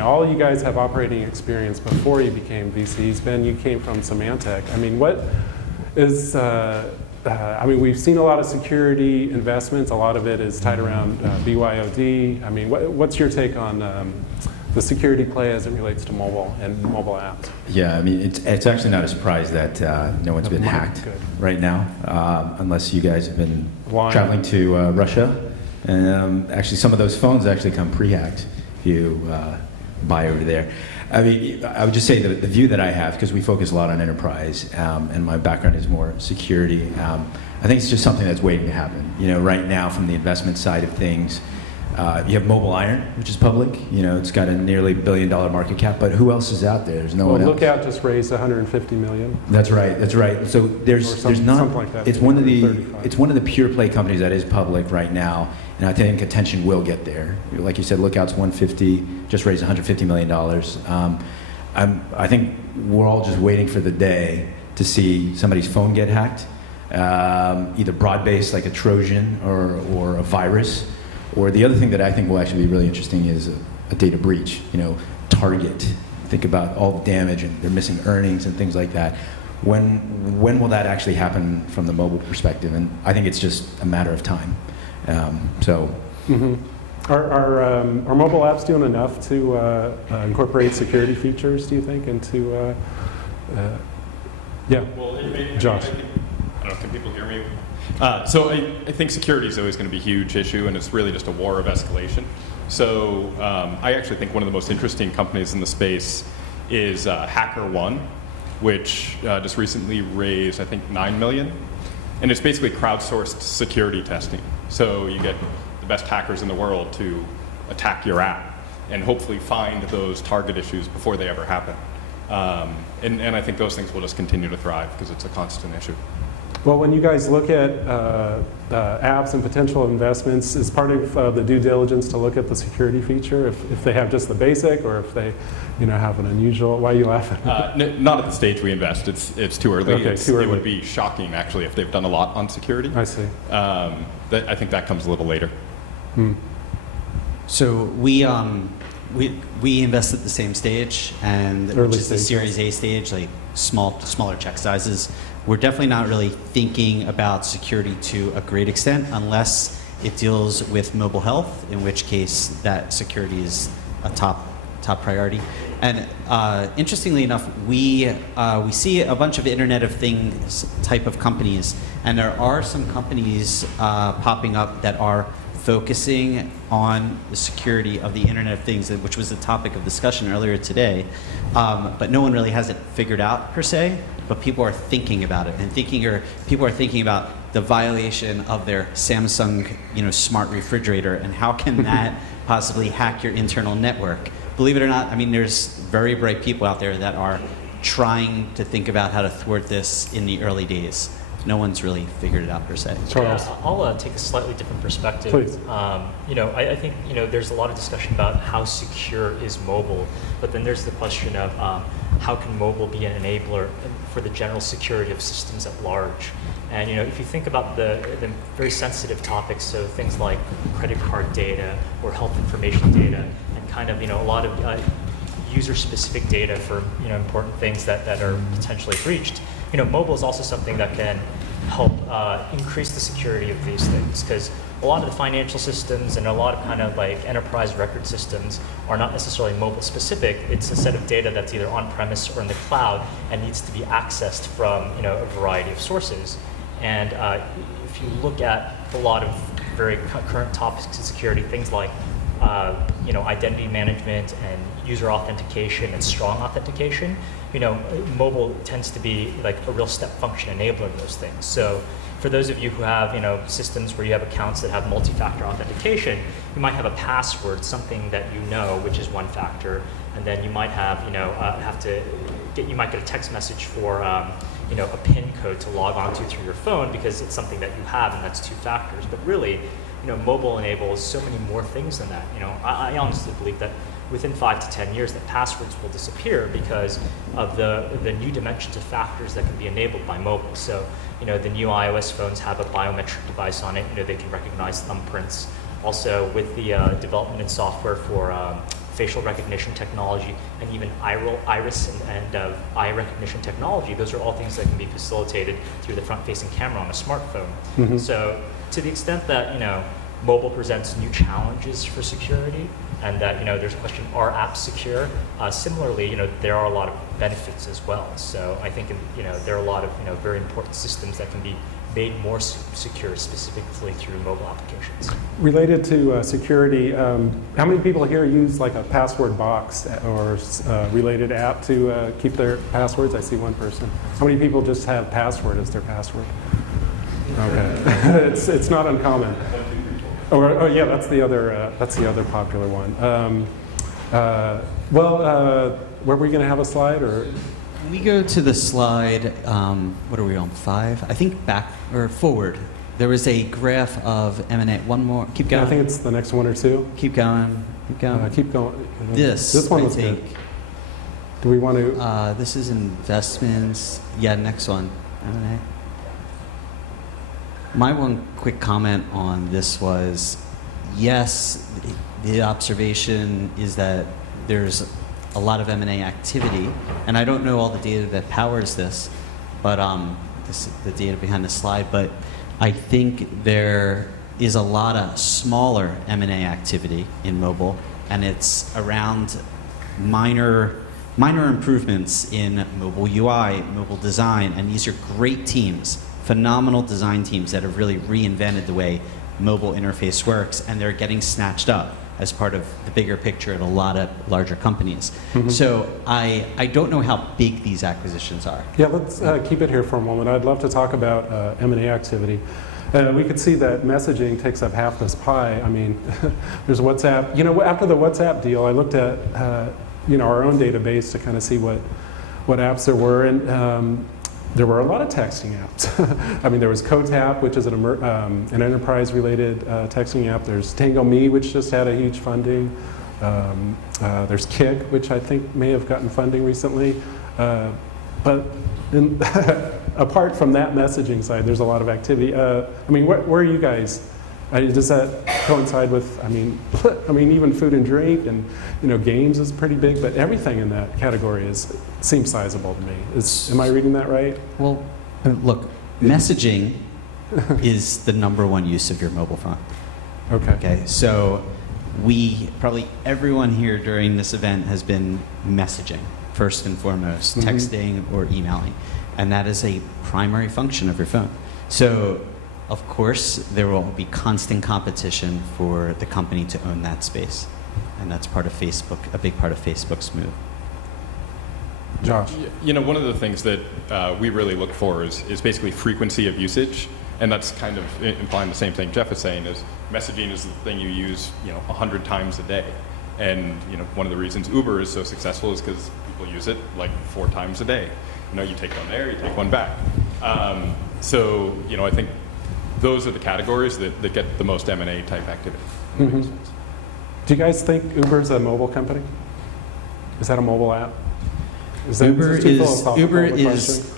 all you guys have operating experience before you became VCs. Ben, you came from Symantec. I mean, what is, we've seen a lot of security investments. A lot of it is tied around BYOD. I mean, what's your take on the security play as it relates to mobile and mobile apps? Yeah, I mean, it's actually not a surprise that no one's been hacked right now, unless you guys have been traveling to Russia. And actually, some of those phones actually come pre-hacked if you buy over there. I mean, I would just say the view that I have, because we focus a lot on enterprise, and my background is more security, I think it's just something that's waiting to happen. Right now, from the investment side of things, you have Mobile Iron, which is public. It's got a nearly $1 billion market cap, but who else is out there? There's no one else. Lookout just raised $150 million. That's right. So there's not. Something like that. It's one of the pure play companies that is public right now, and I think attention will get there. Like you said, Lookout's 150, just raised $150 million. I think we're all just waiting for the day to see somebody's phone get hacked, either broad-based like a Trojan or a virus. Or the other thing that I think will actually be really interesting is a data breach. Target. Think about all the damage, and they're missing earnings and things like that. When will that actually happen from the mobile perspective? And I think it's just a matter of time. Mm-hmm. Are mobile apps doing enough to incorporate security features, do you think, into? Yeah. Well, Josh. I don't know. Can people hear me? So I think security is always going to be a huge issue, and it's really just a war of escalation. So I actually think one of the most interesting companies in the space is HackerOne, which just recently raised, I think, $9 million. And it's basically crowdsourced security testing. So you get the best hackers in the world to attack your app and hopefully find those target issues before they ever happen. And I think those things will just continue to thrive because it's a constant issue. Well, when you guys look at apps and potential investments, is part of the due diligence to look at the security feature, if they have just the basic, or if they, have an unusual? Why are you laughing? Not at the stage we invest. It's too early. Okay, too early. It would be shocking, actually, if they've done a lot on security. I see. I think that comes a little later. So we invest at the same stage, and which is the Series A stage, like smaller check sizes. We're definitely not really thinking about security to a great extent unless it deals with mobile health, in which case that security is a top priority. And interestingly enough, we see a bunch of Internet of Things type of companies, and there are some companies popping up that are focusing on the security of the Internet of Things, which was the topic of discussion earlier today. But no one really has it figured out per se, but people are thinking about it, and people are thinking about the violation of their Samsung, smart refrigerator, and how can that possibly hack your internal network. Believe it or not, there's very bright people out there that are trying to think about how to thwart this in the early days. No one's really figured it out per se. Charles. Yeah, I'll take a slightly different perspective. Please. I think there's a lot of discussion about how secure is mobile, but then there's the question of how can mobile be an enabler for the general security of systems at large. And if you think about the very sensitive topics, so things like credit card data or health information data, and kind of a lot of user-specific data for important things that are potentially breached. Mobile is also something that can help increase the security of these things, because a lot of the financial systems and a lot of kind of like enterprise record systems are not necessarily mobile specific. It's a set of data that's either on-premise or in the cloud and needs to be accessed from a variety of sources. And if you look at a lot of very current topics in security, things like identity management and user authentication and strong authentication, mobile tends to be like a real step function enabler of those things. So for those of you who have systems where you have accounts that have multi-factor authentication, you might have a password, something that which is one factor, and then you might have you might get a text message for a PIN code to log onto through your phone because it's something that you have and that's two factors. But really, mobile enables so many more things than that. I honestly believe that within 5 to 10 years that passwords will disappear because of the new dimensions of factors that can be enabled by mobile. So, the new iOS phones have a biometric device on it. They can recognize thumbprints. Also, with the development in software for facial recognition technology, and even iris and eye recognition technology. Those are all things that can be facilitated through the front-facing camera on a smartphone. So to the extent that, mobile presents new challenges for security, and that, there's a question, are apps secure? Similarly, there are a lot of benefits as well. So I think, there are a lot of, very important systems that can be made more secure specifically through mobile applications. Related to security, how many people here use like a password box or related app to keep their passwords? I see one person. How many people just have password as their password? Okay, it's not uncommon. Oh yeah, that's the other popular one. Were we going to have a slide or? We go to the slide, what are we on, 5? I think back or forward. There was a graph of M&A. One more, keep going. I think it's the next one or two. Keep going, keep going. Keep going. This one I was think, good. Do we want to? this is investments. Yeah, next one, M&A. My one quick comment on this was, yes, the observation is that there's a lot of M&A activity, and I don't know all the data that powers this, but this is the data behind the slide, but I think there is a lot of smaller M&A activity in mobile, and it's around minor improvements in mobile UI, mobile design, and these are great teams, phenomenal design teams that have really reinvented the way mobile interface works, and they're getting snatched up as part of the bigger picture at a lot of larger companies. So I don't know how big these acquisitions are. Yeah, let's keep it here for a moment. I'd love to talk about M&A activity. We could see that messaging takes up half this pie. I mean, there's WhatsApp. After the WhatsApp deal, I looked at our own database to kind of see what apps there were, and there were a lot of texting apps. I mean, there was CoTap, which is an enterprise-related texting app. There's TangoMe, which just had a huge funding. There's Kik, which I think may have gotten funding recently. But apart from that messaging side, there's a lot of activity. I mean, where are you guys? Does that coincide with? I mean, even food and drink and games is pretty big, but everything in that category seems sizable to me. Am I reading that right? Well, look, messaging is the #1 use of your mobile phone. Okay. So probably everyone here during this event has been messaging first and foremost, texting or emailing, and that is a primary function of your phone. So of course, there will be constant competition for the company to own that space. And that's part of Facebook, a big part of Facebook's move. Josh? One of the things that we really look for is basically frequency of usage. And that's kind of implying the same thing Jeff is saying, is messaging is the thing you use 100 times a day. And one of the reasons Uber is so successful is because people use it like 4 times a day. You take one there, you take one back. So I think those are the categories that get the most M&A type activity. Do you guys think Uber's a mobile company? Is that a mobile app? Uber is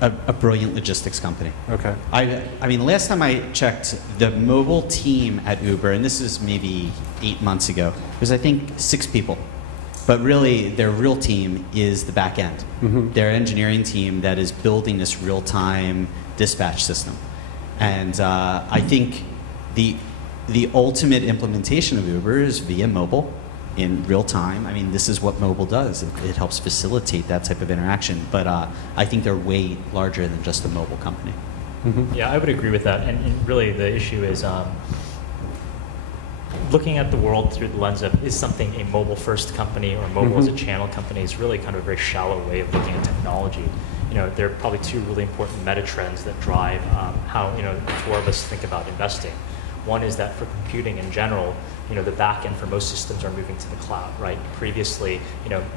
a brilliant logistics company. Okay. I mean, last time I checked, the mobile team at Uber, and this is maybe 8 months ago, was I think 6 people. But really, their real team is the back end. Their engineering team that is building this real-time dispatch system. And I think the ultimate implementation of Uber is via mobile in real time. I mean, this is what mobile does. It helps facilitate that type of interaction. But I think they're way larger than just a mobile company. Yeah, I would agree with that. And really, the issue is looking at the world through the lens of, is something a mobile-first company or mobile as a channel company, is really kind of a very shallow way of looking at technology. There are probably 2 really important meta trends that drive how the 4 of us think about investing. One is that for computing in general, the back end for most systems are moving to the cloud, right? Previously,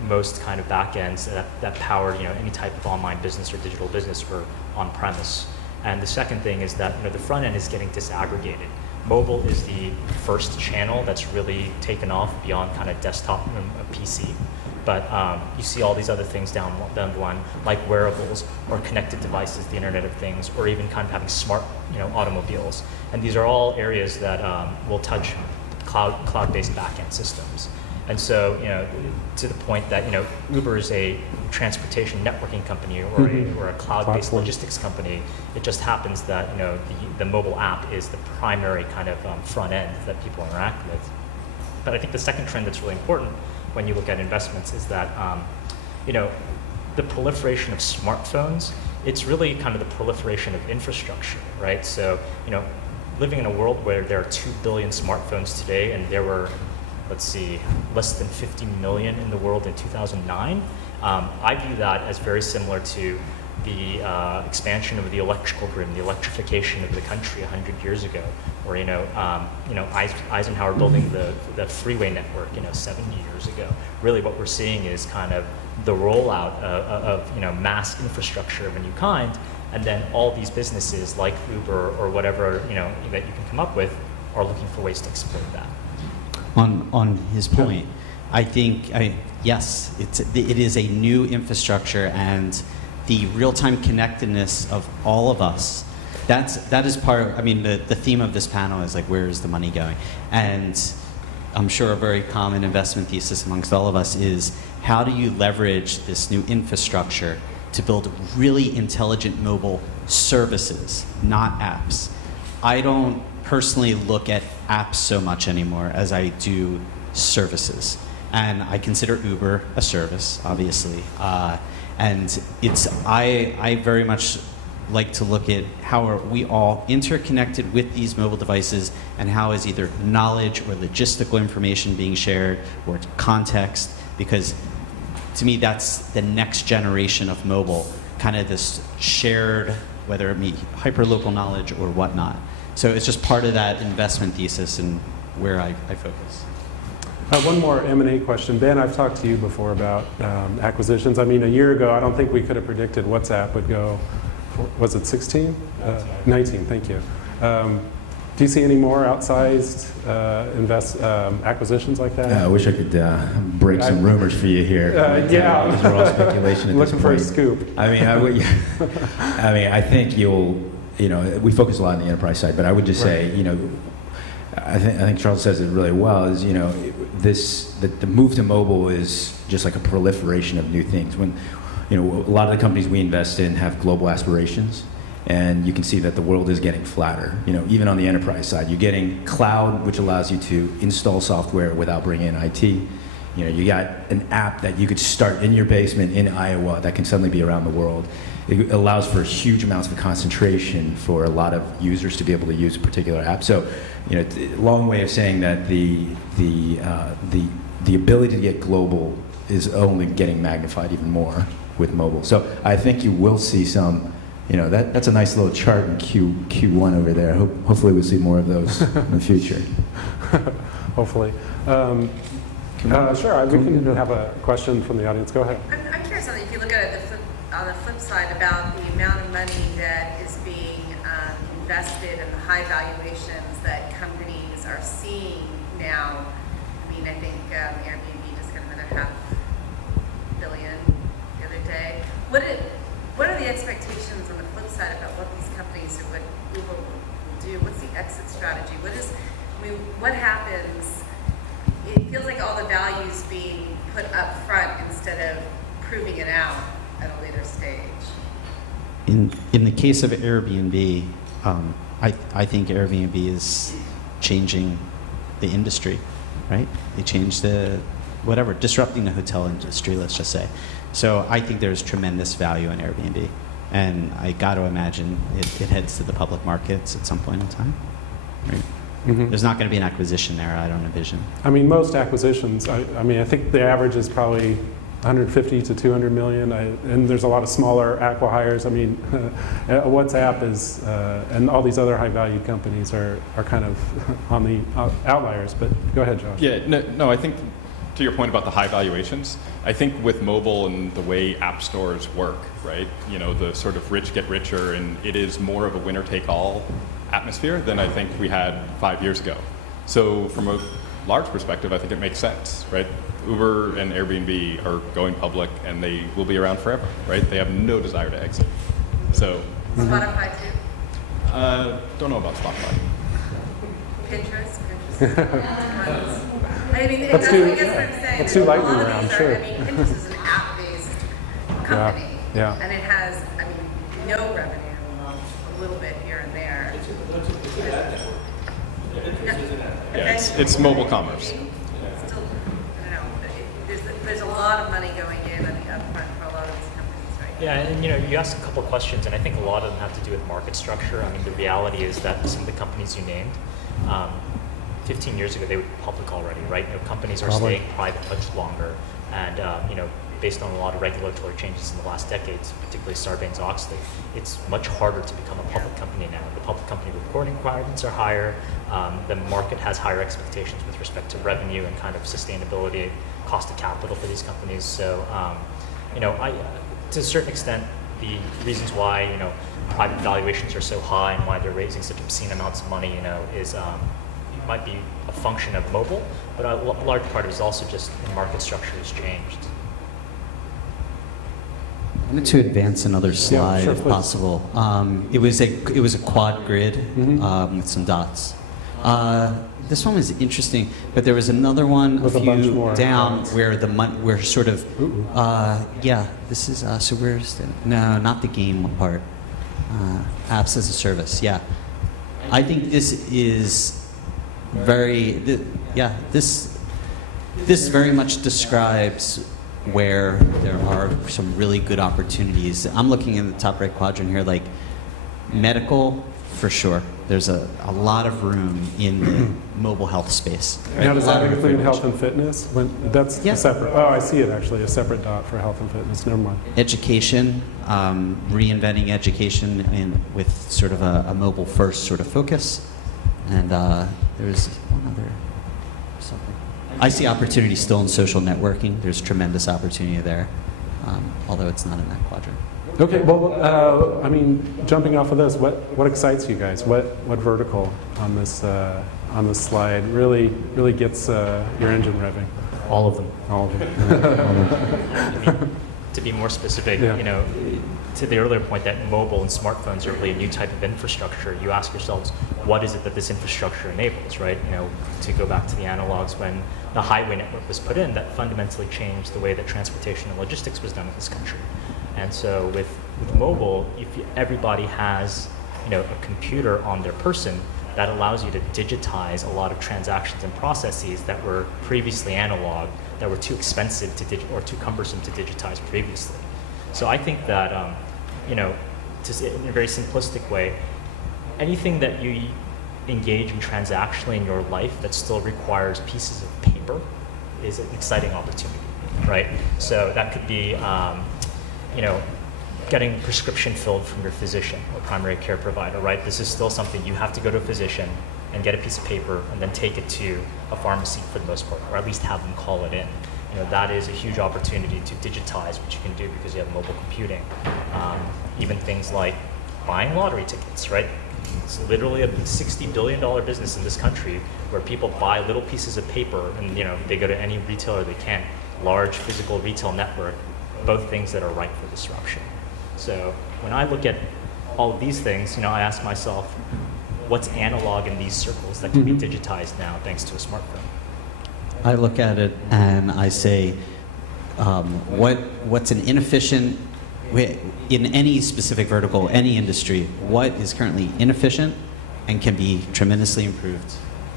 most kind of back ends that powered any type of online business or digital business were on premise. And the second thing is that the front end is getting disaggregated. Mobile is the first channel that's really taken off beyond kind of desktop and a PC. But you see all these other things down the line, like wearables or connected devices, the Internet of Things, or even kind of having smart, automobiles. And these are all areas that will touch cloud-based backend systems. And so, to the point that, Uber is a transportation networking company or a cloud-based Platform. logistics company. It just happens that, the mobile app is the primary kind of front end that people interact with. But I think the second trend that's really important when you look at investments is that, the proliferation of smartphones, it's really kind of the proliferation of infrastructure, right? So, living in a world where there are 2 billion smartphones today and there were, let's see, less than 50 million in the world in 2009, I view that as very similar to the expansion of the electrical grid and the electrification of the country 100 years ago, or Eisenhower building the freeway network 70 years ago. Really, what we're seeing is kind of the rollout of mass infrastructure of a new kind, and then all these businesses like Uber or whatever that you can come up with are looking for ways to exploit that. On his point, I think yes, it is a new infrastructure, and the real-time connectedness of all of us. That is part of, the theme of this panel is like, where is the money going? And I'm sure a very common investment thesis amongst all of us is, how do you leverage this new infrastructure to build really intelligent mobile services, not apps? I don't personally look at apps so much anymore as I do services. And I consider Uber a service, obviously. And I very much like to look at how are we all interconnected with these mobile devices, and how is either knowledge or logistical information being shared, or context, because to me that's the next generation of mobile, kind of this shared, whether it be hyperlocal knowledge or whatnot. So it's just part of that investment thesis and where I focus. One more M&A question. Ben, I've talked to you before about acquisitions. A year ago, I don't think we could have predicted WhatsApp would go, was it 16? 19, thank you. Do you see any more outsized acquisitions like that? I wish I could break some rumors for you here. Yeah. These are all speculation at Looking this for a point. scoop. I think we focus a lot on the enterprise side, but I would just say, I think Charles says it really well, is, the move to mobile is just like a proliferation of new things. When, a lot of the companies we invest in have global aspirations, and you can see that the world is getting flatter. Even on the enterprise side, you're getting cloud, which allows you to install software without bringing in IT. You got an app that you could start in your basement in Iowa that can suddenly be around the world. It allows for huge amounts of concentration for a lot of users to be able to use a particular app. So, long way of saying that the ability to get global is only getting magnified even more with mobile. So I think you will see some, that's a nice little chart in Q1 over there. Hopefully we'll see more of those in the future. Hopefully. Sure, we can have a question from the audience. Go ahead. I'm curious, if you look at it on the flip side, about the amount of money that is being invested and the high valuations that companies are seeing now. I think Airbnb just got another $500 million the other day. What are the expectations on the flip side about what these companies or what Uber will do? What's the exit strategy? What happens? It feels like all the value is being put up front instead of proving it out at a later stage. In the case of Airbnb, I think Airbnb is changing the industry, right? They changed disrupting the hotel industry, let's just say. So I think there's tremendous value in Airbnb, and I got to imagine it heads to the public markets at some point in time. Right? Mm-hmm. There's not going to be an acquisition there, I don't envision. Most acquisitions, I think the average is probably 150 to 200 million, and there's a lot of smaller acqui-hires. WhatsApp is, and all these other high-valued companies are kind of on the outliers. But go ahead, Josh. Yeah, no, I think to your point about the high valuations, I think with mobile and the way app stores work, right? The sort of rich get richer, and it is more of a winner-take-all atmosphere than I think we had 5 years ago. So from a large perspective, I think it makes sense, right? Uber and Airbnb are going public, and they will be around forever, right? They have no desire to exit. So Spotify too? don't know about Spotify. Pinterest. I mean, Let's that's do- I guess what I'm saying. let's do is a lot lightning of round, these are- sure. I mean, Pinterest is an app-based company. Yeah. And it has, I mean, no revenue, a little bit here and there. Yeah, it's mobile commerce. Still, I don't know, there's a lot of money going in on the upfront for a lot of these companies right now. Yeah, and you asked a couple of questions, and I think a lot of them have to do with market structure. I mean, the reality is that some of the companies you named, 15 years ago, they were public already, right? Companies are Probably. staying private much longer, and based on a lot of regulatory changes in the last decades, particularly Sarbanes-Oxley, it's much harder to become a public company now. The public company reporting requirements are higher. The market has higher expectations with respect to revenue and kind of sustainability, cost of capital for these companies. So, to a certain extent, the reasons why private valuations are so high and why they're raising such obscene amounts of money, is might be a function of mobile, but a large part of it is also just the market structure has changed. I wanted to advance another slide, sure, if please. possible. It was a quad grid with some dots. This one was interesting, but there was another one With a a bunch few more down dots. where where sort of this is so where's no, not the game part. Apps as a service. Yeah, I think this is this very much describes where there are some really good opportunities. I'm looking in the top right quadrant here, like medical, for sure. There's a lot of room in the mobile health space. Now, does A lot that of include information. health and fitness? That's Yeah. a separate. Oh, I see it actually, a separate dot for health and fitness. Never mind. Education, reinventing education with sort of a mobile first sort of focus. And there's one other something. I see opportunity still in social networking. There's tremendous opportunity there, although it's not in that quadrant. Okay, well, jumping off of this, what excites you guys? What vertical on this slide really gets your engine revving? All of them. All of them. I mean, to be more specific, Yeah. To the earlier point that mobile and smartphones are really a new type of infrastructure, you ask yourselves, what is it that this infrastructure enables, right? To go back to the analogs when the highway network was put in, that fundamentally changed the way that transportation and logistics was done in this country. And so with mobile, if everybody has, a computer on their person, that allows you to digitize a lot of transactions and processes that were previously analog, that were too expensive or too cumbersome to digitize previously. So I think that, to say it in a very simplistic way, anything that you engage in transactionally in your life that still requires pieces of paper is an exciting opportunity, right? So that could be, getting prescription filled from your physician or primary care provider, right? This is still something you have to go to a physician and get a piece of paper and then take it to a pharmacy for the most part, or at least have them call it in. That is a huge opportunity to digitize what you can do because you have mobile computing. Even things like buying lottery tickets, right? It's literally a $60 billion business in this country where people buy little pieces of paper and they go to any retailer they can, large physical retail network, both things that are ripe for disruption. So when I look at all of these things, I ask myself, what's analog in these circles that can be digitized now thanks to a smartphone? I look at it and I say, what's an inefficient, in any specific vertical, any industry, what is currently inefficient and can be tremendously improved?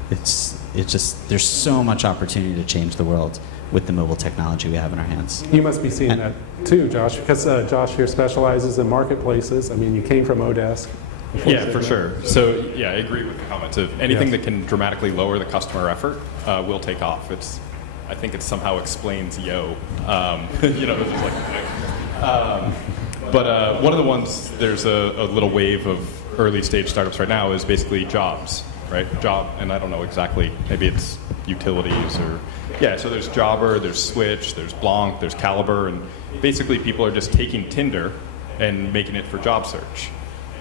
It's just, there's so much opportunity to change the world with the mobile technology we have in our hands. You must be seeing that too, Josh, because Josh here specializes in marketplaces. I mean, you came from Odesk. Yeah, for sure. So yeah, I agree with the comments of anything Yes. that can dramatically lower the customer effort will take off. I think it somehow explains Yo. It's just like, but one of the ones, there's a little wave of early stage startups right now is basically jobs, right? And I don't know exactly, maybe it's utilities or, so there's Jobber, there's Switch, there's Blanc, there's Caliber, and basically people are just taking Tinder and making it for job search.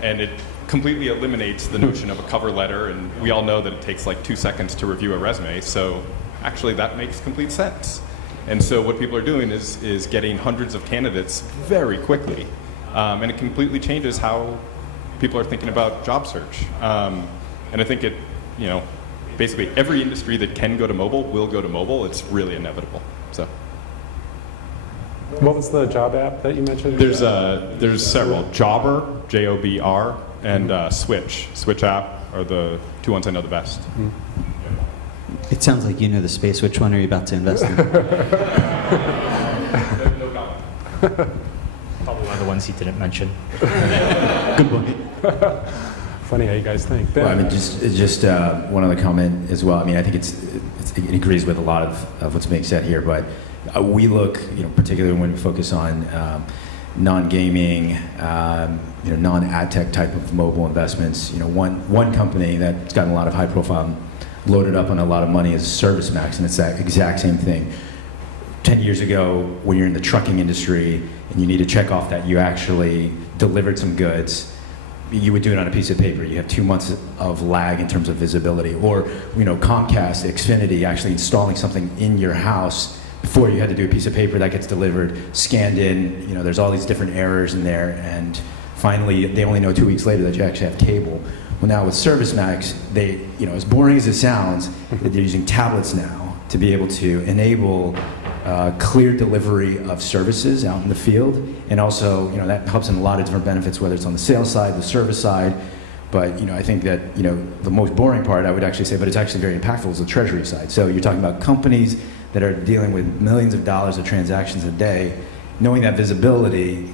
And it completely eliminates the notion of a cover letter, and we all know that it takes like 2 seconds to review a resume, so actually that makes complete sense. And so what people are doing is getting hundreds of candidates very quickly, and it completely changes how people are thinking about job search. And I think it, basically every industry that can go to mobile will go to mobile. It's really inevitable. So What was the job app that you mentioned? there's several. Jobber, Jobr, and Switch app are the two ones I know the best. It sounds like you know the space. Which one are you about to invest in? No comment. Probably one of the ones he didn't mention. Good point. Funny how you guys think. Well, I Ben? mean, just one other comment as well. I mean, I think it agrees with a lot of what's being said here, but we look, particularly when we focus on non-gaming, non-ad tech type of mobile investments. One company that's gotten a lot of high profile, loaded up on a lot of money is ServiceMax, and it's that exact same thing. 10 years ago, when you're in the trucking industry and you need to check off that you actually delivered some goods, you would do it on a piece of paper. You have 2 months of lag in terms of visibility. Or, Comcast, Xfinity, actually installing something in your house. Before, you had to do a piece of paper that gets delivered, scanned in. There's all these different errors in there, and finally, they only know 2 weeks later that you actually have cable. Well, now with ServiceMax, they, as boring as it sounds, they're using tablets now to be able to enable clear delivery of services out in the field, and also, that helps in a lot of different benefits, whether it's on the sales side, the service side. But I think that the most boring part, I would actually say, but it's actually very impactful, is the treasury side. So you're talking about companies that are dealing with millions of dollars of transactions a day. Knowing that visibility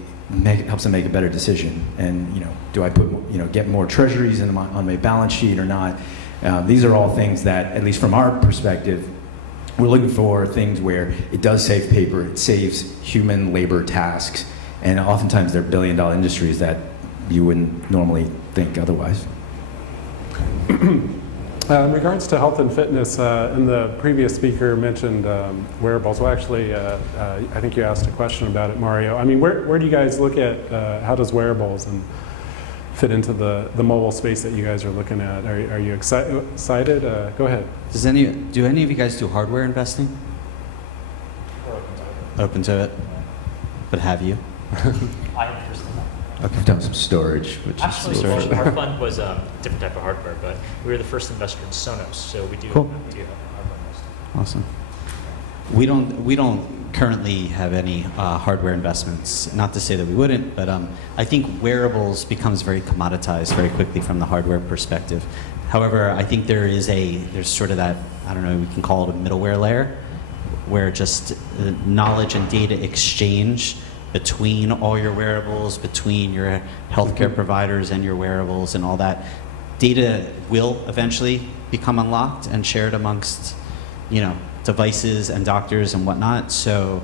helps them make a better decision. And do I put get more treasuries on my balance sheet or not? These are all things that, at least from our perspective, we're looking for things where it does save paper, it saves human labor tasks, and oftentimes they're billion-dollar industries that you wouldn't normally think otherwise. In regards to health and fitness, and the previous speaker mentioned wearables. Well, actually, I think you asked a question about it, Mario. I mean, where do you guys look at how does wearables and fit into the mobile space that you guys are looking at? Are you excited? Go ahead. Do any of you guys do hardware investing? Open to it. But have you? I am interested in that. I've done some storage, which Actually, is well, our fund was a different type of hardware, but we were the first investor in Sonos, so we do Cool. have hardware investing. Awesome. We don't currently have any hardware investments. Not to say that we wouldn't, but I think wearables becomes very commoditized very quickly from the hardware perspective. However, I think there's sort of that, I don't know, we can call it a middleware layer, where just knowledge and data exchange between all your wearables, between your healthcare providers and your wearables and all that data will eventually become unlocked and shared amongst, devices and doctors and whatnot. So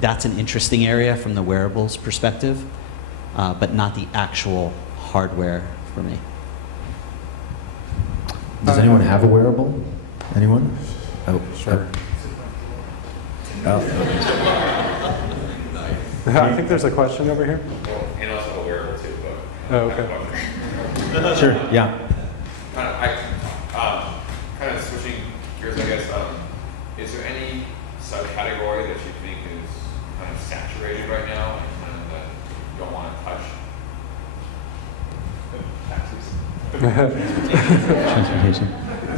that's an interesting area from the wearables perspective, but not the actual hardware for me. Does anyone have a wearable? Anyone? Oh, Sure. Oh. I think there's a question over here. Well, and also a wearable too, but. Oh, okay. Sure, yeah. Kind of switching gears, I guess. Is there any subcategory that you think is kind of saturated right now and kind of that you don't want to touch? Transportation.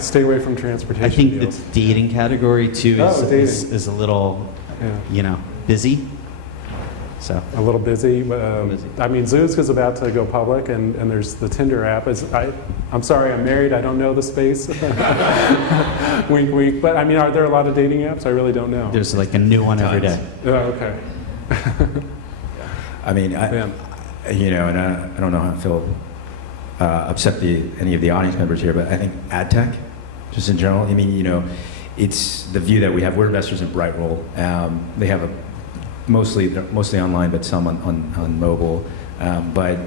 Stay away from transportation I think deals. the dating category too Oh, dating. is a little, Yeah. busy. So. A little busy. Busy. I mean, Zoosk go about to go public, and there's the Tinder app. I'm sorry, I'm married. I don't know the space. Wink, wink. But I mean, are there a lot of dating apps? I really don't know. There's like a new one every day. Oh, okay. I mean, Ben. and I don't know how I feel upset any of the audience members here, but I think ad tech, just in general, I mean, it's the view that we have. We're investors in Brightroll. They have they're mostly online, but some on mobile. But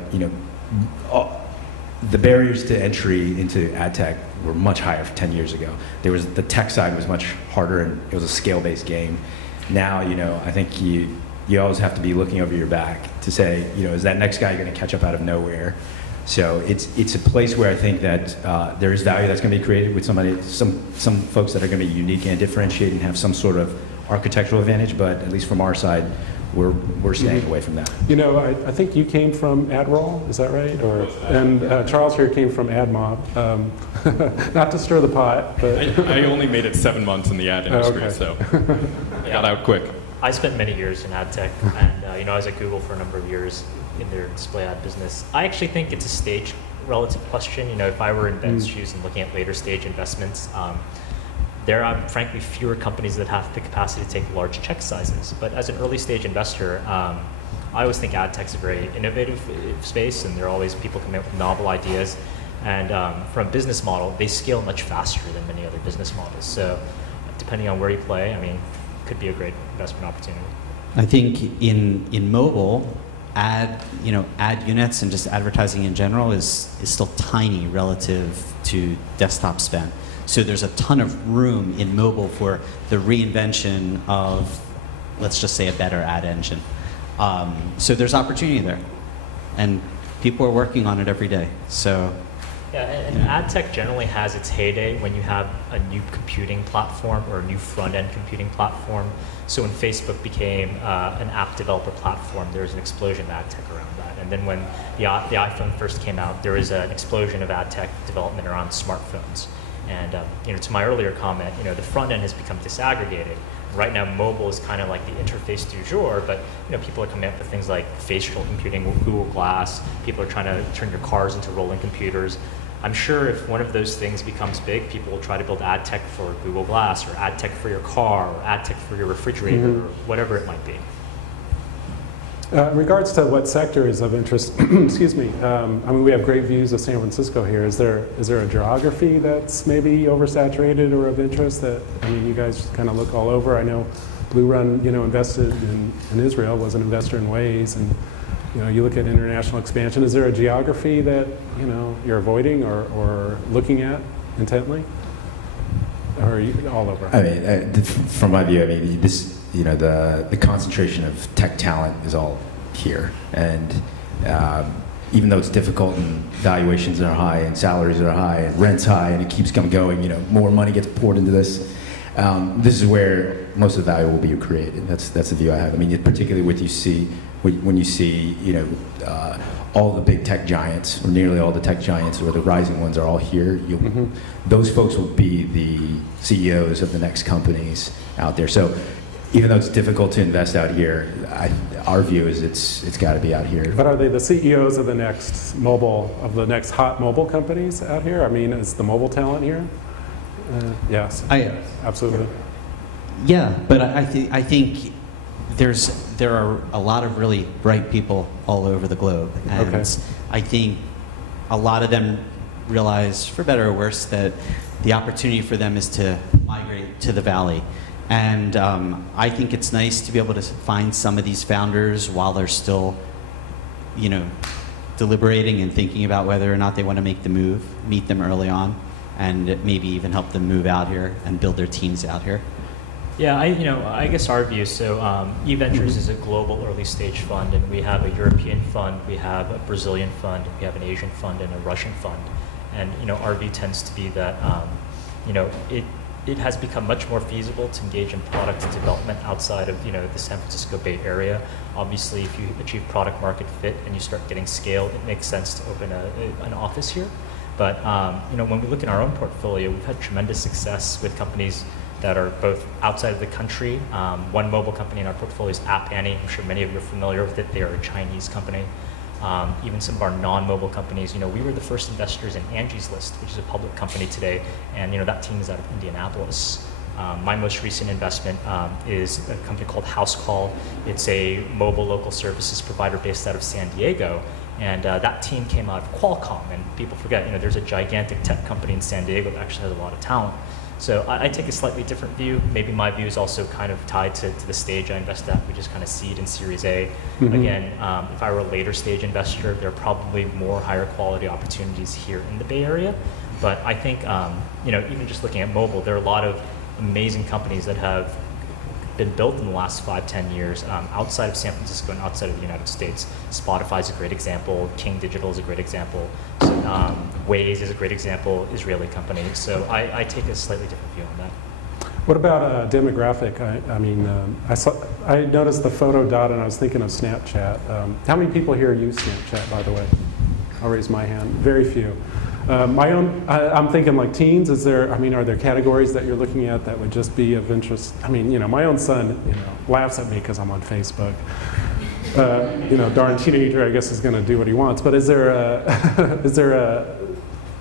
the barriers to entry into ad tech were much higher 10 years ago. The tech side was much harder, and it was a scale-based game. Now, I think you always have to be looking over your back to say, is that next guy going to catch up out of nowhere? So it's a place where I think that there is value that's going to be created with some folks that are going to be unique and differentiated and have some sort of architectural advantage. But at least from our side, we're staying away from that. You know, I think you came from AdRoll, is that right? And Charles here came from AdMob. Not to stir the pot, but I only made it 7 months in the ad industry, okay. so I got out quick. I spent many years in ad tech, and I was at Google for a number of years in their display ad business. I actually think it's a stage relative question. If I were in Ben's shoes and looking at later stage investments, there are frankly fewer companies that have the capacity to take large check sizes. But as an early stage investor, I always think ad tech's a very innovative space, and there are always people coming up with novel ideas. And from a business model, they scale much faster than many other business models. So depending on where you play, it could be a great investment opportunity. I think in mobile, ad units and just advertising in general is still tiny relative to desktop spend. So there's a ton of room in mobile for the reinvention of, let's just say, a better ad engine. So there's opportunity there, and people are working on it every day. So. Yeah, and ad tech generally has its heyday when you have a new computing platform or a new front-end computing platform. So when Facebook became an app developer platform, there was an explosion of ad tech around that. And then when the iPhone first came out, there was an explosion of ad tech development around smartphones. And to my earlier comment, the front end has become disaggregated. Right now, mobile is kind of like the interface du jour, but people are coming up with things like facial computing with Google Glass. People are trying to turn your cars into rolling computers. I'm sure if one of those things becomes big, people will try to build ad tech for Google Glass, or ad tech for your car, or ad tech for your refrigerator, or whatever it might be. in regards to what sector is of interest, excuse me, we have great views of San Francisco here. Is there a geography that's maybe oversaturated or of interest that, you guys kind of look all over? I know Blue Run, invested in Israel, was an investor in Waze, and you look at international expansion. Is there a geography that you're avoiding or looking at intently, or are you all over? From my view, the concentration of tech talent is all here, and even though it's difficult and valuations are high and salaries are high and rent's high and it keeps going, more money gets poured into this. This is where most of the value will be created. That's the view I have. Particularly when you see all the big tech giants, or nearly all the tech giants, or the rising ones are all here. Those folks will be the CEOs of the next companies out there. So even though it's difficult to invest out here, our view is it's got to be out here. But are they the CEOs of the next hot mobile companies out here? Is the mobile talent here? Yes, absolutely. Yeah, but I think there are a lot of really bright people all over the globe, and I think a lot of them realize, for better or worse, that the opportunity for them is to migrate to the Valley. And I think it's nice to be able to find some of these founders while they're still, deliberating and thinking about whether or not they want to make the move, meet them early on, and maybe even help them move out here and build their teams out here. Yeah, I guess our view. So eVentures is a global early stage fund, and we have a European fund, we have a Brazilian fund, we have an Asian fund, and a Russian fund. And our view tends to be that it has become much more feasible to engage in product development outside of the San Francisco Bay Area. Obviously, if you achieve product market fit and you start getting scale, it makes sense to open an office here. But when we look in our own portfolio, we've had tremendous success with companies that are both outside of the country. One mobile company in our portfolio is App Annie. I'm sure many of you are familiar with it. They are a Chinese company. Even some of our non-mobile companies, we were the first investors in Angie's List, which is a public company today, and that team is out of Indianapolis. My most recent investment is a company called House Call. It's a mobile local services provider based out of San Diego, and that team came out of Qualcomm. And people forget, there's a gigantic tech company in San Diego that actually has a lot of talent. So I take a slightly different view. Maybe my view is also kind of tied to the stage I invest at. We just kind of seed in Series A. Again, if I were a later stage investor, there are probably more higher quality opportunities here in the Bay Area. But I think, even just looking at mobile, there are a lot of amazing companies that have been built in the last 5-10 years outside of San Francisco and outside of the United States. Spotify is a great example. King Digital is a great example. Waze is a great example, Israeli company. So I take a slightly different view on that. What about demographic? I noticed the photo dot, and I was thinking of Snapchat. How many people here use Snapchat, by the way? I'll raise my hand. Very few. I'm thinking like teens. Are there categories that you're looking at that would just be of interest? My own son, laughs at me because I'm on Facebook. Darn teenager, I guess, is going to do what he wants. But is there a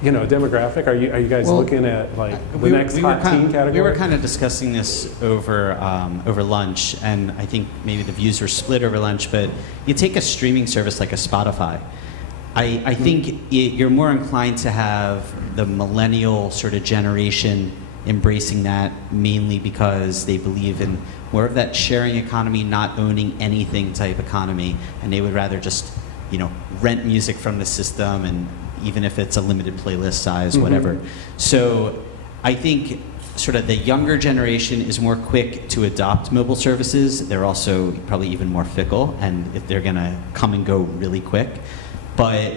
demographic? Are you guys looking at like the next hot teen category? We were kind of discussing this over lunch, and I think maybe the views were split over lunch. But you take a streaming service like a Spotify. I think you're more inclined to have the millennial sort of generation embracing that, mainly because they believe in more of that sharing economy, not owning anything type economy, and they would rather just rent music from the system, and even if it's a limited playlist size, whatever. So I think sort of the younger generation is more quick to adopt mobile services. They're also probably even more fickle, and if they're going to come and go really quick. But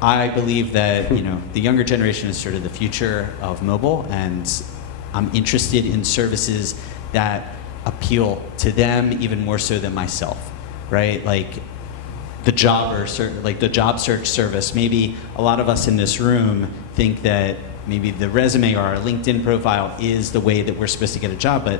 I believe that the younger generation is sort of the future of mobile, and I'm interested in services that appeal to them even more so than myself, right? Like the job search service. Maybe a lot of us in this room think that maybe the resume or our LinkedIn profile is the way that we're supposed to get a job, but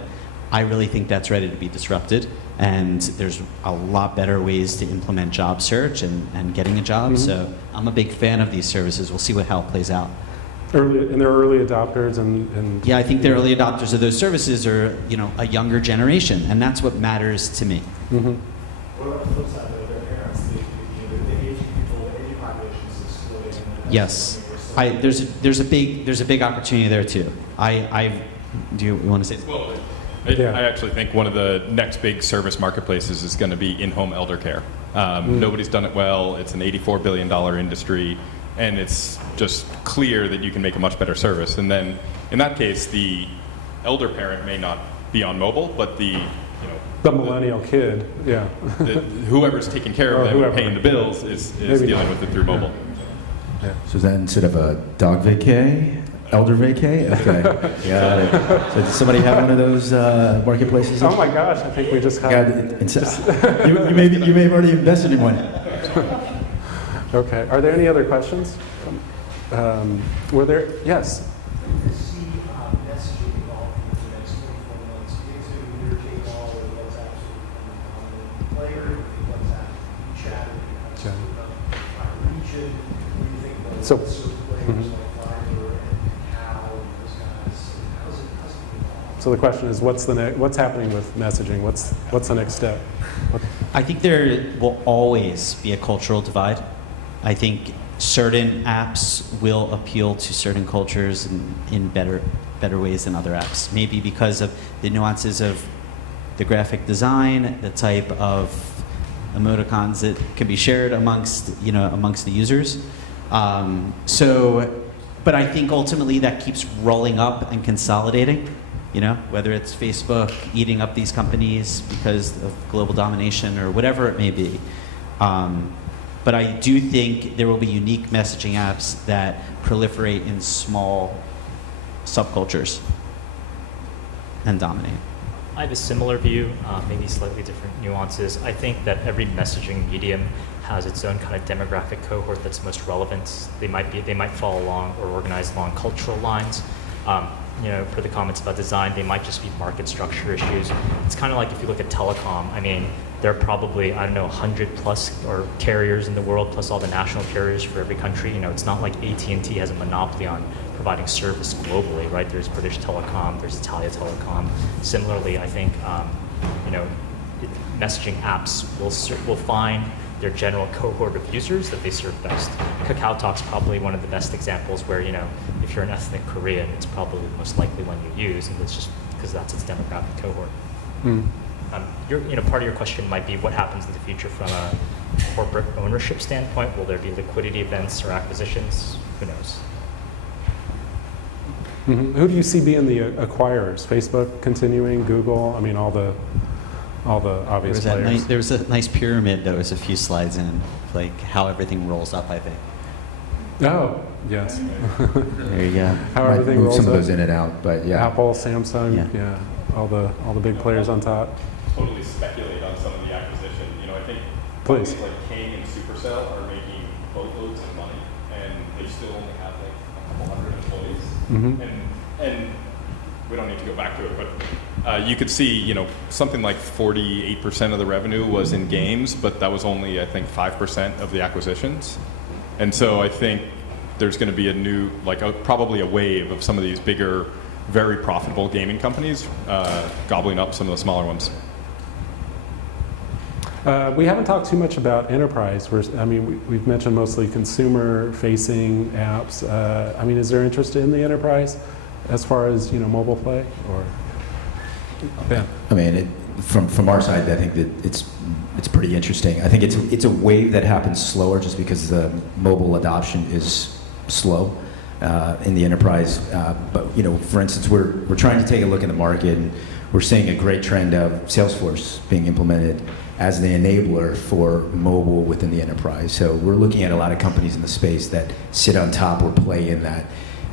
I really think that's ready to be disrupted. And there's a lot better ways to implement job search and getting a job. So I'm a big fan of these services. We'll see how it plays out. They're early adopters, and yeah, I think the early adopters of those services are a younger generation, and that's what matters to me. What about the flip side, though? Their parents, the aging people, the aging population is exploding. Yes, there's a big opportunity there too. Do you want to say? Well, I actually think one of the next big service marketplaces is going to be in-home elder care. Nobody's done it well. It's an $84 billion industry, and it's just clear that you can make a much better service. And then, in that case, the elder parent may not be on mobile, but the millennial kid, whoever's taking care of them and paying the bills is dealing with it through mobile. Yeah. So then instead of a dog vacay, elder vacay? Okay, got it. So does somebody have one of those marketplaces? Oh my gosh, I think we just had. You may have already invested in one. Okay. Are there any other questions? Were there? Yes. See messaging evolve in the next 24 months into either Cavallo or WhatsApp player, WhatsApp, chat, region. What do you think about So- certain players like Fiverr and how those guys? How's it evolve? So the question is, what's happening with messaging? What's the next step? I think there will always be a cultural divide. I think certain apps will appeal to certain cultures in better ways than other apps. Maybe because of the nuances of the graphic design, the type of emoticons that can be shared amongst the users. But I think ultimately that keeps rolling up and consolidating. Whether it's Facebook eating up these companies because of global domination or whatever it may be. But I do think there will be unique messaging apps that proliferate in small subcultures and dominate. I have a similar view, maybe slightly different nuances. I think that every messaging medium has its own kind of demographic cohort that's most relevant. They might fall along or organize along cultural lines. For the comments about design, they might just be market structure issues. It's kind of like if you look at telecom. There are probably, 100 plus or carriers in the world, plus all the national carriers for every country. It's not like AT&T has a monopoly on providing service globally, right? There's British Telecom, there's Italia Telecom. Similarly, I think, messaging apps will find their general cohort of users that they serve best. Kakao Talk's probably one of the best examples where, if you're an ethnic Korean, it's probably the most likely one you use, and it's just because that's its demographic cohort. Part of your question might be what happens in the future from a corporate ownership standpoint. Will there be liquidity events or acquisitions? Who knows? Who do you see being the acquirers? Facebook continuing, Google? All the obvious players. There was a nice pyramid that was a few slides in, like how everything rolls up, I think. Oh, Yes. There you go. How Might everything move rolls some of up. those in and out, but yeah. Apple, Samsung, Yeah. yeah, all the big players on top. Totally speculate on some of the acquisition. I think Please. companies like King and Supercell are making boatloads of money, and they still only have like a couple hundred employees. Mhm. And we don't need to go back to it, but you could see, something like 48% of the revenue was in games, but that was only, I think, 5% of the acquisitions. And so I think there's going to be a new, probably a wave of some of these bigger, very profitable gaming companies gobbling up some of the smaller ones. We haven't talked too much about enterprise. We've mentioned mostly consumer-facing apps. Is there interest in the enterprise as far as mobile play? Or Ben? From our side, I think that it's pretty interesting. I think it's a wave that happens slower just because the mobile adoption is slow in the enterprise. But for instance, we're trying to take a look at the market, and we're seeing a great trend of Salesforce being implemented as the enabler for mobile within the enterprise. So we're looking at a lot of companies in the space that sit on top or play in that,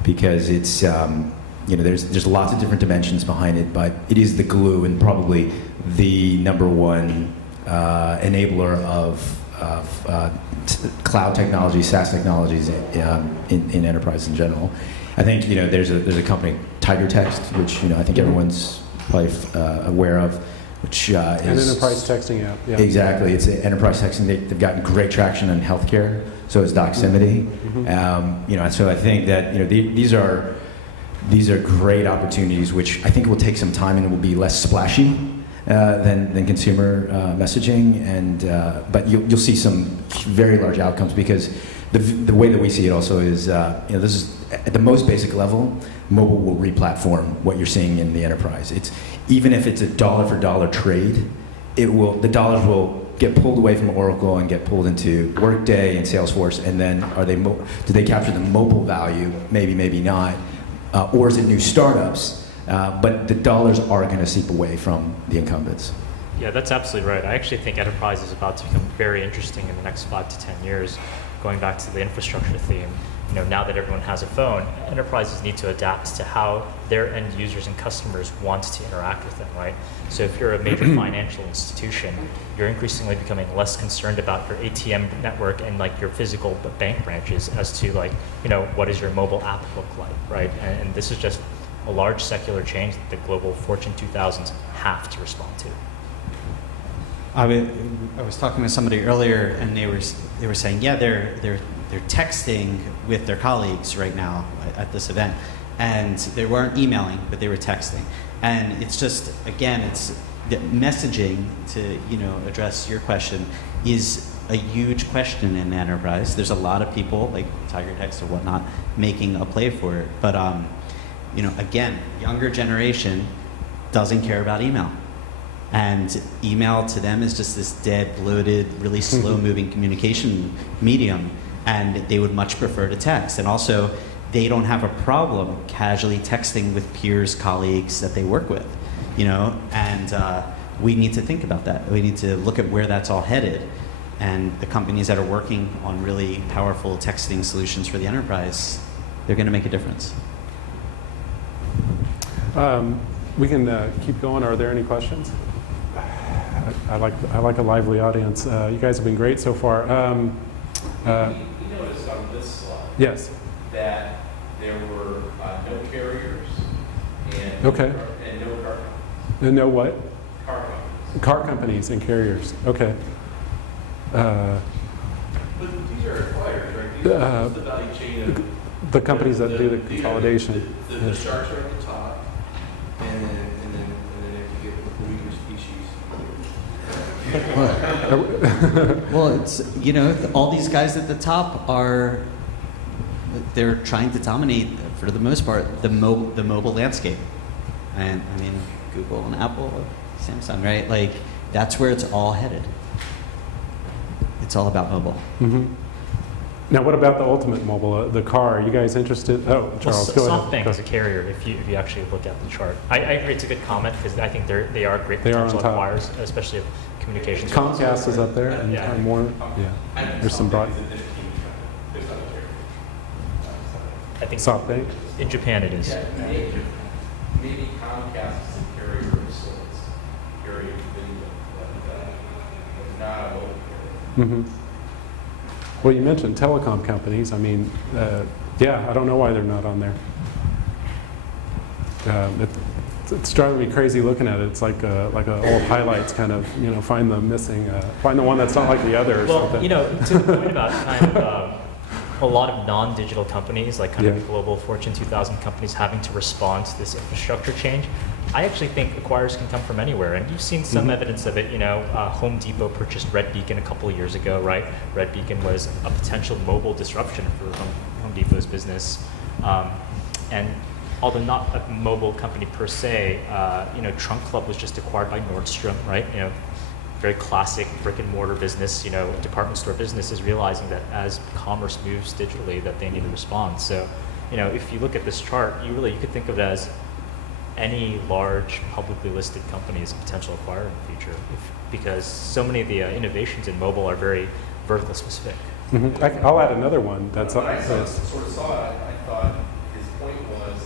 because it's there's lots of different dimensions behind it, but it is the glue and probably the number one enabler of cloud technology, SaaS technologies in enterprise in general. I think there's a company, Tiger Text, which I think everyone's probably aware of, which is An enterprise texting app. Yeah. Exactly, it's enterprise texting. They've gotten great traction in healthcare. So is Doximity. So I think that these are great opportunities, which I think will take some time and will be less splashy than consumer messaging, but you'll see some very large outcomes, because the way that we see it also is this is at the most basic level, mobile will re-platform what you're seeing in the enterprise. Even if it's a dollar for dollar trade, the dollars will get pulled away from Oracle and get pulled into Workday and Salesforce, and then do they capture the mobile value? Maybe, maybe not. Or is it new startups? But the dollars are going to seep away from the incumbents. Yeah, that's absolutely right. I actually think enterprise is about to become very interesting in the next 5 to 10 years. Going back to the infrastructure theme, now that everyone has a phone, enterprises need to adapt to how their end users and customers want to interact with them, right? So if you're a major financial institution, you're increasingly becoming less concerned about your ATM network and your physical bank branches as to what does your mobile app look like, right? And this is just a large secular change that the global Fortune 2000s have to respond to. I was talking with somebody earlier, and they were saying, yeah, they're texting with their colleagues right now at this event, and they weren't emailing, but they were texting. And it's just, again, it's the messaging, to address your question, is a huge question in enterprise. There's a lot of people like Tiger Text or whatnot making a play for it, but again, younger generation doesn't care about email. And email to them is just this dead, bloated, really slow-moving communication medium, and they would much prefer to text. And also, they don't have a problem casually texting with peers, colleagues that they work with, and we need to think about that. We need to look at where that's all headed. And the companies that are working on really powerful texting solutions for the enterprise, they're going to make a difference. We can keep going. Are there any questions? I like a lively audience. You guys have been great so far. You noticed on this slide Yes. that there were no carriers and Okay. and no car companies. And know what? Car companies. Car companies and carriers. Okay. But these are acquirers, right? These are the value chain of The companies that do the consolidation. The Yes. sharks are at the top, and then if you get the weaker species. Well, it's all these guys at the top they're trying to dominate, for the most part, the mobile landscape. And Google and Apple, Samsung, right? That's where it's all headed. It's all about mobile. Mm-hmm. Now, what about the ultimate mobile, the car? Are you guys interested? Oh, Charles, go ahead. SoftBank Go. is a carrier if you actually look at the chart. I agree, it's a good comment, because I think they are great They are on potential top. acquirers, especially of communications. Comcast is up there, and Yeah. more. Yeah. There's some broad. think SoftBank? in Japan it is. Yeah, maybe Comcast is a carrier of sorts, carrier of video, but not a mobile carrier. Hmm. Well, you mentioned telecom companies. I mean, yeah, I don't know why they're not on there. It's driving me crazy looking at it. It's like a old highlights kind of, find the missing, find the one that's not like the other or Well, something. to the point about kind of a lot of non-digital companies, like kind of Yeah. the global Fortune 2000 companies having to respond to this infrastructure change, I actually think acquirers can come from anywhere. And you've seen some evidence of it. Home Depot purchased Red Beacon a couple of years ago, right? Red Beacon was a potential mobile disruption for Home Depot's business. And although not a mobile company per se, Trunk Club was just acquired by Nordstrom, right? Very classic brick and mortar business. Department store business is realizing that as commerce moves digitally, that they need to respond. So, if you look at this chart, you could think of it as any large publicly listed company as a potential acquirer in the future, because so many of the innovations in mobile are very vertical specific. I'll add another one. That's When I sort of saw it, I thought his point was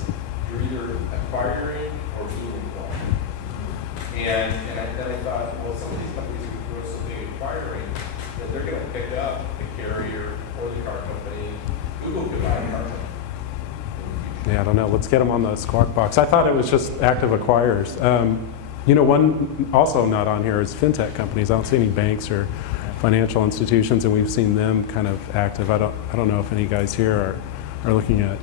you're either acquiring or being acquired. And then I thought, well, some of these companies who are so big acquiring, that they're going to pick up the carrier or the car company. Google could buy a car company. Yeah, I don't know. Let's get them on the Squawk Box. I thought it was just active acquirers. One also not on here is fintech companies. I don't see any banks or financial institutions, and we've seen them kind of active. I don't know if any guys here are looking at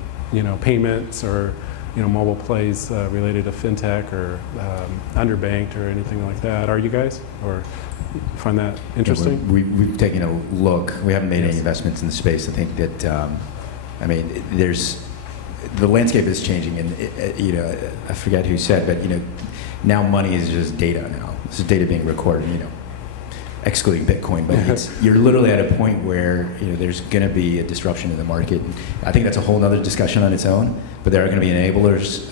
payments or mobile plays related to fintech or underbanked or anything like that. Are you guys, or find that interesting? Yeah, we've taken a look. We haven't made any investments in the space. I think that the landscape is changing, and I forget who said, but now money is just data. Now this is data being recorded. Excluding Bitcoin, but you're literally at a point where there's going to be a disruption in the market. I think that's a whole other discussion on its own. But there are going to be enablers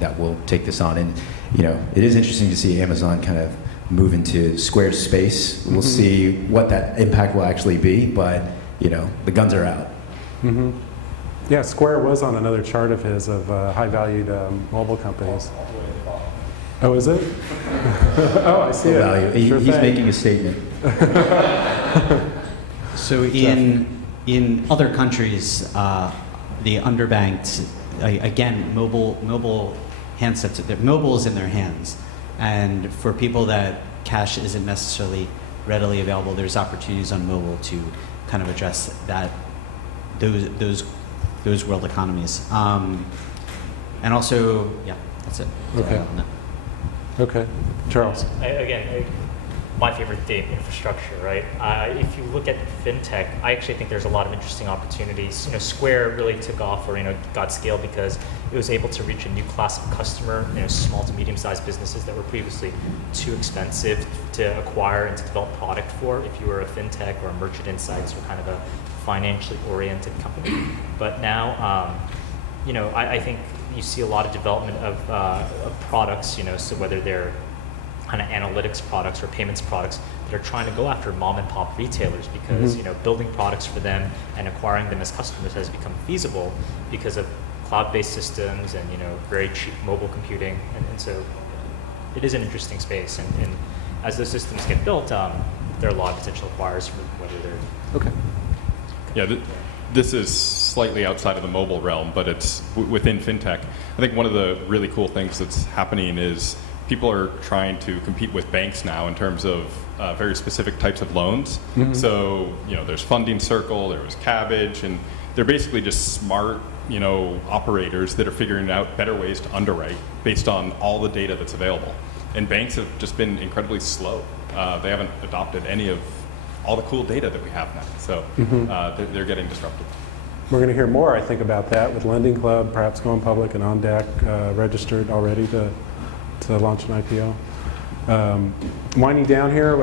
that will take this on, and it is interesting to see Amazon kind of move into Square's space. We'll see what that impact will actually be, but the guns are out. Mm-hmm. Yeah, Square was on another chart of his of high-valued mobile companies. Oh, is it? Oh, I see it. Value. Sure He's thing. making a statement. So in other countries, the underbanked, again, mobile handsets, mobile is in their hands. And for people that cash isn't necessarily readily available, there's opportunities on mobile to kind of address those world economies. And also, yeah, that's it. That's all I Okay. have on that. Okay, Charles. My favorite theme, infrastructure, right? If you look at fintech, I actually think there's a lot of interesting opportunities. Square really took off, or got scale because it was able to reach a new class of customer, small to medium-sized businesses that were previously too expensive to acquire and to develop product for. If you were a fintech or a merchant insights or kind of a financially oriented company, but now, I think you see a lot of development of products, so whether they're kind of analytics products or payments products that are trying to go after mom and pop retailers because, building products for them and acquiring them as customers has become feasible because of cloud-based systems and, very cheap mobile computing. And so it is an interesting space. And as those systems get built, there are a lot of potential acquirers for whether they're... Okay. Yeah, this is slightly outside of the mobile realm, but it's within fintech. I think one of the really cool things that's happening is people are trying to compete with banks now in terms of very specific types of loans. So, there's Funding Circle, there was Cabbage, and they're basically just smart, operators that are figuring out better ways to underwrite based on all the data that's available. And banks have just been incredibly slow. They haven't adopted any of all the cool data that we have now. So they're getting disrupted. We're going to hear more, I think, about that with Lending Club, perhaps going public and on deck, registered already to launch an IPO. Winding down here,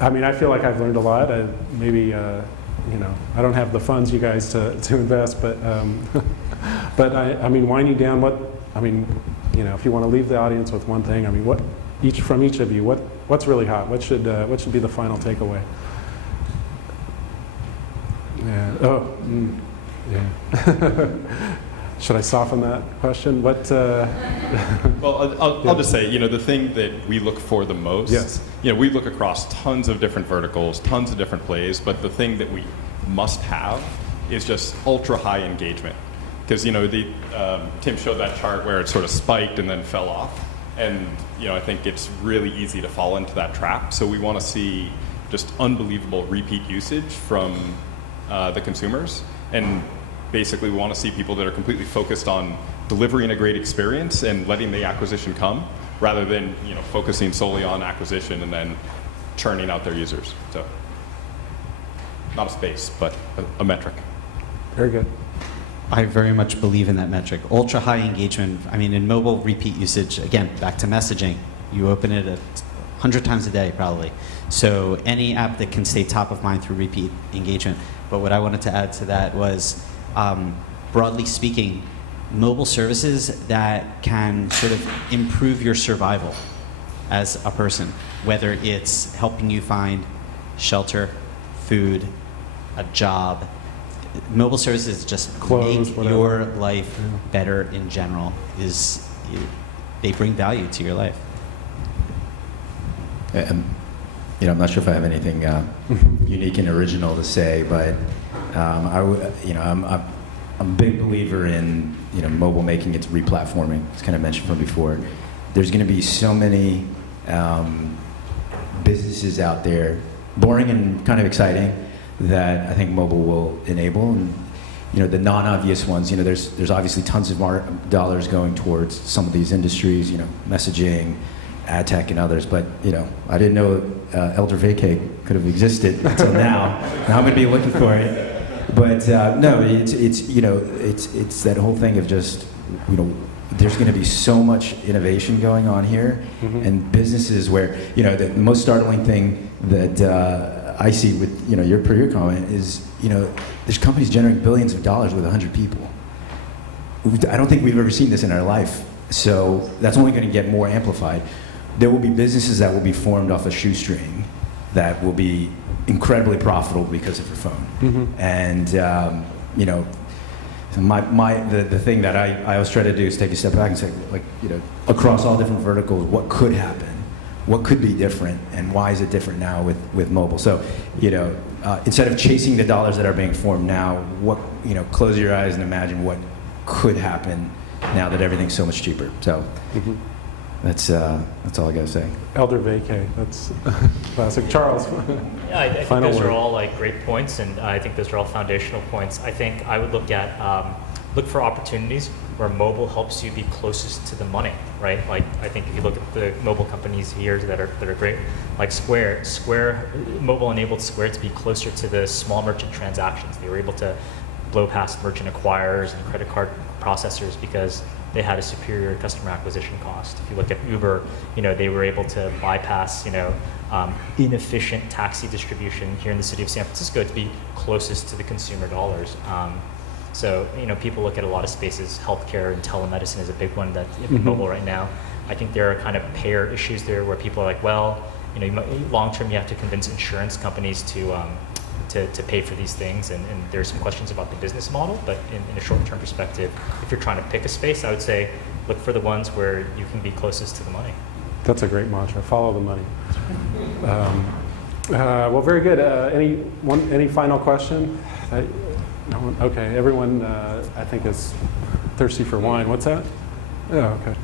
I feel like I've learned a lot. Maybe, I don't have the funds you guys to invest, but winding down, if you want to leave the audience with one thing, from each of you, what's really hot? What should be the final takeaway? Yeah. Yeah. Should I soften that question? What? Well, I'll just say, the thing that we look for the most, Yes. We look across tons of different verticals, tons of different plays, but the thing that we must have is just ultra high engagement. Because, Tim showed that chart where it sort of spiked and then fell off. And, I think it's really easy to fall into that trap. So we want to see just unbelievable repeat usage from the consumers. And basically, we want to see people that are completely focused on delivering a great experience and letting the acquisition come, rather than focusing solely on acquisition and then churning out their users. So, not a space, but a metric. Very good. I very much believe in that metric. Ultra high engagement. I mean, in mobile repeat usage, again, back to messaging, you open it 100 times a day probably. So any app that can stay top of mind through repeat engagement. But what I wanted to add to that was, broadly speaking, mobile services that can sort of improve your survival as a person, whether it's helping you find shelter, food, a job. Mobile services just Clothes, make whatever. your life better in general. They bring value to your life. I'm not sure if I have anything unique and original to say, but I'm a big believer in mobile making its replatforming. It's kind of mentioned from before. There's going to be so many businesses out there, boring and kind of exciting, that I think mobile will enable. And the non-obvious ones, there's obviously tons of dollars going towards some of these industries, messaging, ad tech, and others. But I didn't know elder vacay could have existed until now. Now I'm going to be looking for it. But no, it's that whole thing of just there's going to be so much innovation going on here, and businesses where the most startling thing that I see with your comment is there's companies generating billions of dollars with 100 people. I don't think we've ever seen this in our life. So that's only going to get more amplified. There will be businesses that will be formed off a shoestring that will be incredibly profitable because of your phone. And the thing that I always try to do is take a step back and say, across all different verticals, what could happen? What could be different, and why is it different now with mobile? So, instead of chasing the dollars that are being formed now, close your eyes and imagine what could happen now that everything's so much cheaper. So, that's all I gotta say. Elder vacay. That's classic. Charles. Yeah, I think Final those word. are all great points, and I think those are all foundational points. I think I would look for opportunities where mobile helps you be closest to the money, right? I think if you look at the mobile companies here that are great, like Square, mobile enabled Square to be closer to the small merchant transactions. They were able to blow past merchant acquirers and credit card processors because they had a superior customer acquisition cost. If you look at Uber, they were able to bypass, inefficient taxi distribution here in the city of San Francisco to be closest to the consumer dollars. So, people look at a lot of spaces. Healthcare and telemedicine is a big one that's mobile right now. I think there are kind of payer issues there where people are like, well, long term you have to convince insurance companies to pay for these things, and there's some questions about the business model. But in a short-term perspective, if you're trying to pick a space, I would say look for the ones where you can be closest to the money. That's a great mantra. Follow the money. Well, very good. Any final question? No one? Okay. Everyone, I think, is thirsty for wine. What's that? Oh, okay.